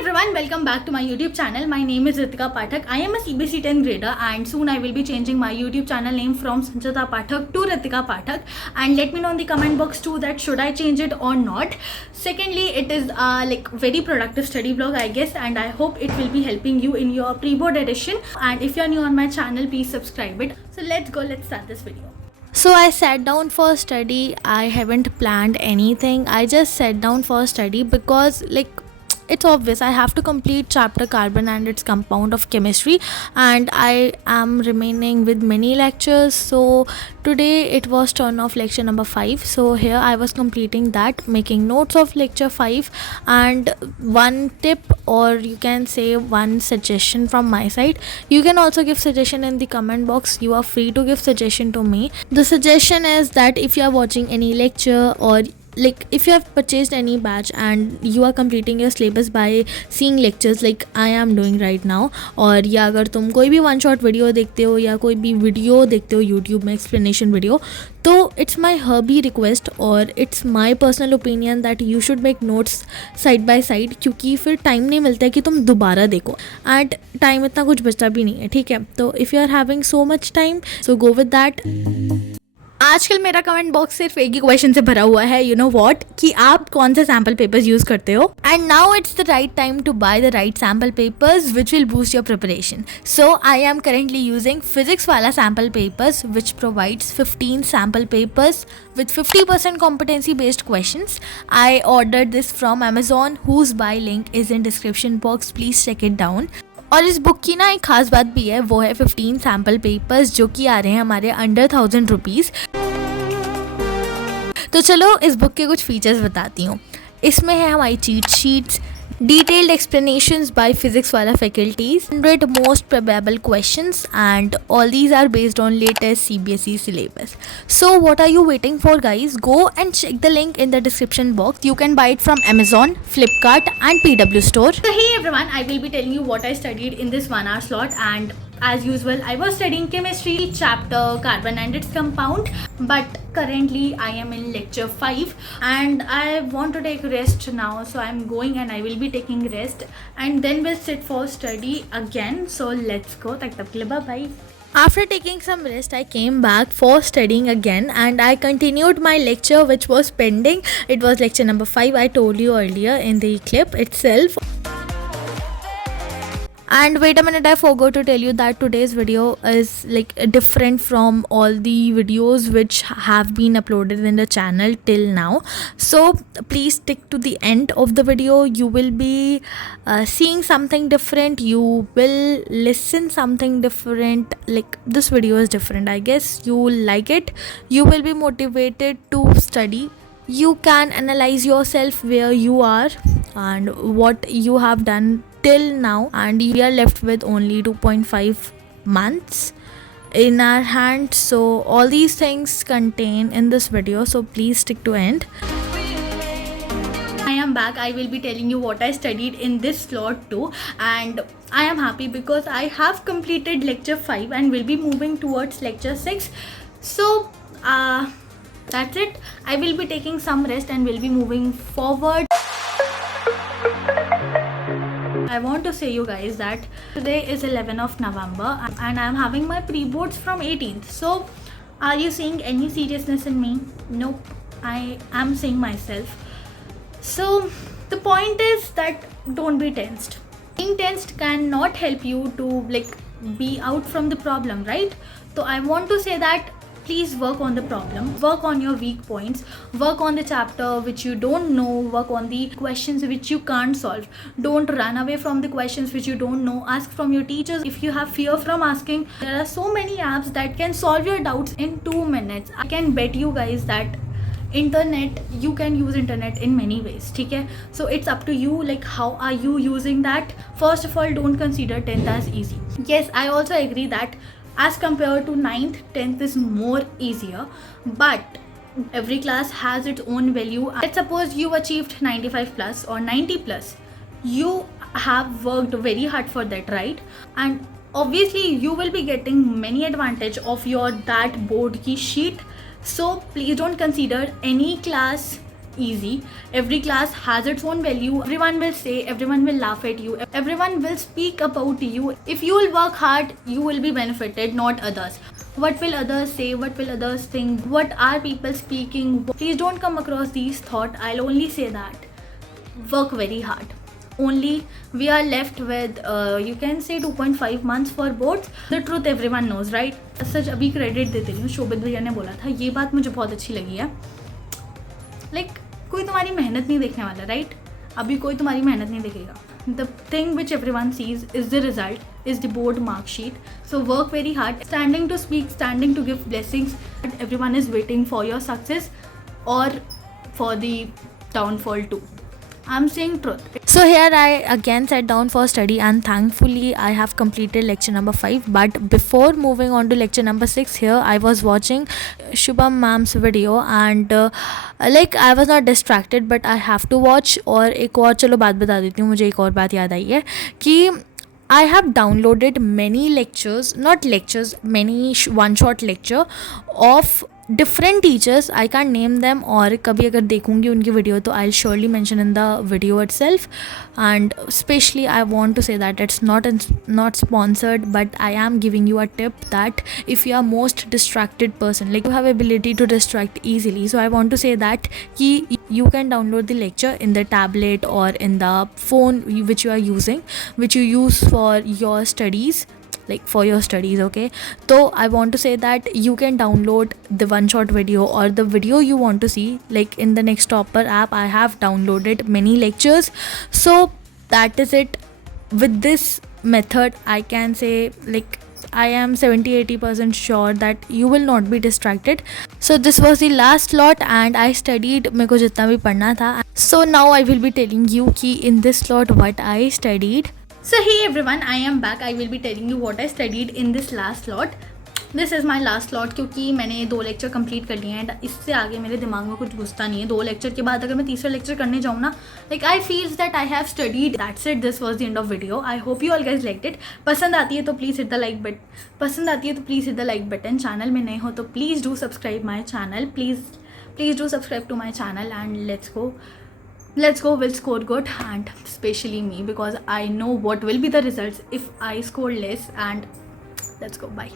everyone, welcome back to my YouTube channel. My name is Ritika Pathak. I am a CBSE 10th grader and soon I will be changing my YouTube channel name from Sanjata Pathak to Ritika Pathak, and let me know in the comment box too that should I change it or not. Secondly, it is very productive study vlog I guess, and I hope it will be helping you in your pre-board edition. And if you are new on my channel, please subscribe it. So let's start this video. So I sat down for study. I haven't planned anything. I just sat down for study because it's obvious I have to complete chapter carbon and its compound of chemistry, and I am remaining with many lectures. So today it was turn of lecture number 5. So here I was completing that, making notes of lecture 5. And one tip, or you can say one suggestion from my side, you can also give suggestion in the comment box. You are free to give suggestion to me. The suggestion is that if you are watching any lecture, or if you have purchased any batch and you are completing your syllabus by seeing lectures like I am doing right now, और या अगर तुम कोई भी one shot video देखते हो या कोई भी वीडियो देखते हो यूट्यूब में एक्सप्लेनेशन वीडियो, तो इट्स माई हर्बी रिक्वेस्ट और it's my personal opinion that you should make notes side by side, क्योंकि फिर टाइम नहीं मिलता है कि तुम दोबारा देखो, एंड टाइम इतना कुछ बचता भी नहीं है. ठीक है, तो if you are having so much time, so go with that. आजकल मेरा कमेंट बॉक्स सिर्फ एक ही क्वेश्चन से भरा हुआ है, यू नो वॉट, कि आप कौन से सैम्पल पेपर्स यूज करते हो. And now it's the right time to buy the right sample papers which will boost your preparation. So I am currently using physics वाला sample papers which provides 15 sample papers with 50% competency based questions. I ordered this from Amazon, whose buy link is in description box. Please check it down. और इस book की ना एक खास बात भी है, वो है 15 सैम्पल पेपर्स जो कि आ रहे हैं हमारे अंडर 1000 रुपीज़. तो चलो इस बुक के कुछ फीचर्स बताती हूँ. इसमें है हमारी cheat sheets, detailed explanations by physics wala faculties, 100 most probable questions, and all these are based on latest CBSE syllabus. So what are you waiting for, guys? Go and check the link in the description box. You can buy it from Amazon, Flipkart and PW Store. So hey everyone, I will be telling you what I studied in this 1 hour slot, and as usual I was studying chemistry chapter carbon and its compound, but currently I am in lecture 5 and I want to take rest now, so I'm going and I will be taking rest and then we'll sit for study again. So let's go. Tak tak ke liye bye bye. After taking some rest, I came back for studying again and I continued my lecture which was pending. It was lecture number 5. I told you earlier in the clip itself. And wait a minute, I forgot to tell you that today's video is different from all the videos which have been uploaded in the channel till now. So please stick to the end of the video. You will be seeing something different. You will listen something different. This video is different. I guess you will like it. You will be motivated to study. You can analyze yourself where you are and what you have done till now, and we are left with only 2.5 months in our hands. So all these things contain in this video, so please stick to end. I am back. I will be telling you what I studied in this slot too, and I am happy because I have completed lecture 5 and will be moving towards lecture 6. So that's it. I will be taking some rest and will be moving forward. I want to say you guys that today is 11th of November and I am having my pre-boards from 18th. So are you seeing any seriousness in me? Nope, I am seeing myself. So the point is that don't be tensed. Being tensed cannot help you to be out from the problem, right? So I want to say that please work on the problem, work on your weak points, work on the chapter which you don't know, work on the questions which you can't solve. Don't run away from the questions which you don't know. Ask from your teachers. If you have fear from asking, there are so many apps that can solve your doubts in 2 minutes. I can bet you guys that internet, you can use internet in many ways. Okay, so it's up to you, how are you using that. First of all, don't consider 10th as easy. Yes, I also agree that as compared to 9th, 10th is more easier, but every class has its own value. Let's suppose you achieved 95 plus or 90 plus. You have worked very hard for that, right? And obviously you will be getting many advantage of your that board ki sheet. So please don't consider any class easy. Every class has its own value. Everyone will say, everyone will laugh at you, everyone will speak about you. If you will work hard, you will be benefited, not others. What will others say? What will others think? What are people speaking? Please don't come across these thoughts. I'll only say that work very hard. Only we are left with you can say 2.5 months for boards. The truth everyone knows, right? सच अभी credit देते रही हूँ, शोभित भैया ने बोला था, ये बात मुझे बहुत अच्छी लगी है. लाइक कोई तुम्हारी मेहनत नहीं देखने वाला, राइट? अभी कोई तुम्हारी मेहनत नहीं देखेगा. The thing which everyone sees is the result, is the board mark sheet. So work very hard, standing to speak, standing to give blessings. Everyone is waiting for your success or for the downfall too. I'm saying truth. So here I again sat down for study, and thankfully I have completed lecture number 5. But before moving on to lecture number 6, here I was watching Shubham ma'am's video, and like I was not distracted, but I have to watch. और एक और चलो बात बता देती हूँ, मुझे एक और बात याद आई है कि I have downloaded many lectures, not lectures, many one-shot lecture of different teachers. I can't name them, और कभी अगर देखूँगी उनकी वीडियो तो I'll surely mention in the video itself. And especially I want to say that it's not sponsored, but I am giving you a tip that if you are most distracted person, like you have ability to distract easily, so I want to say that कि you can download the lecture in the tablet or in the phone which you are using, which you use for your studies, like for your studies. Okay, so I want to say that you can download the one shot video or the video you want to see. Like in the Next Topper app, I have downloaded many lectures. So that is it. With this method, I can say, like, I am 70-80% sure that you will not be distracted. So this was the last slot and I studied मेरे को जितना भी पढ़ना था. So now I will be telling you कि in this slot what I studied. So hey everyone, I am back. I will be telling you what I studied in this last slot. This is my last slot क्योंकि मैंने 2 lecture complete कर लिए हैं. इससे आगे मेरे दिमाग में कुछ घुसता नहीं है. 2 लेक्चर के बाद अगर मैं तीसरा लेक्चर करने जाऊँ ना, like I feels that I have studied. That's it. This was the end of video. I hope you all guys liked it. पसंद आती है तो please hit the like button. पसंद आती है तो please hit the like button. Channel में नए हो तो please do subscribe my channel. Please do subscribe to my channel and let's go, we'll score good, and especially me, because I know what will be the results if I score less. And let's go, bye.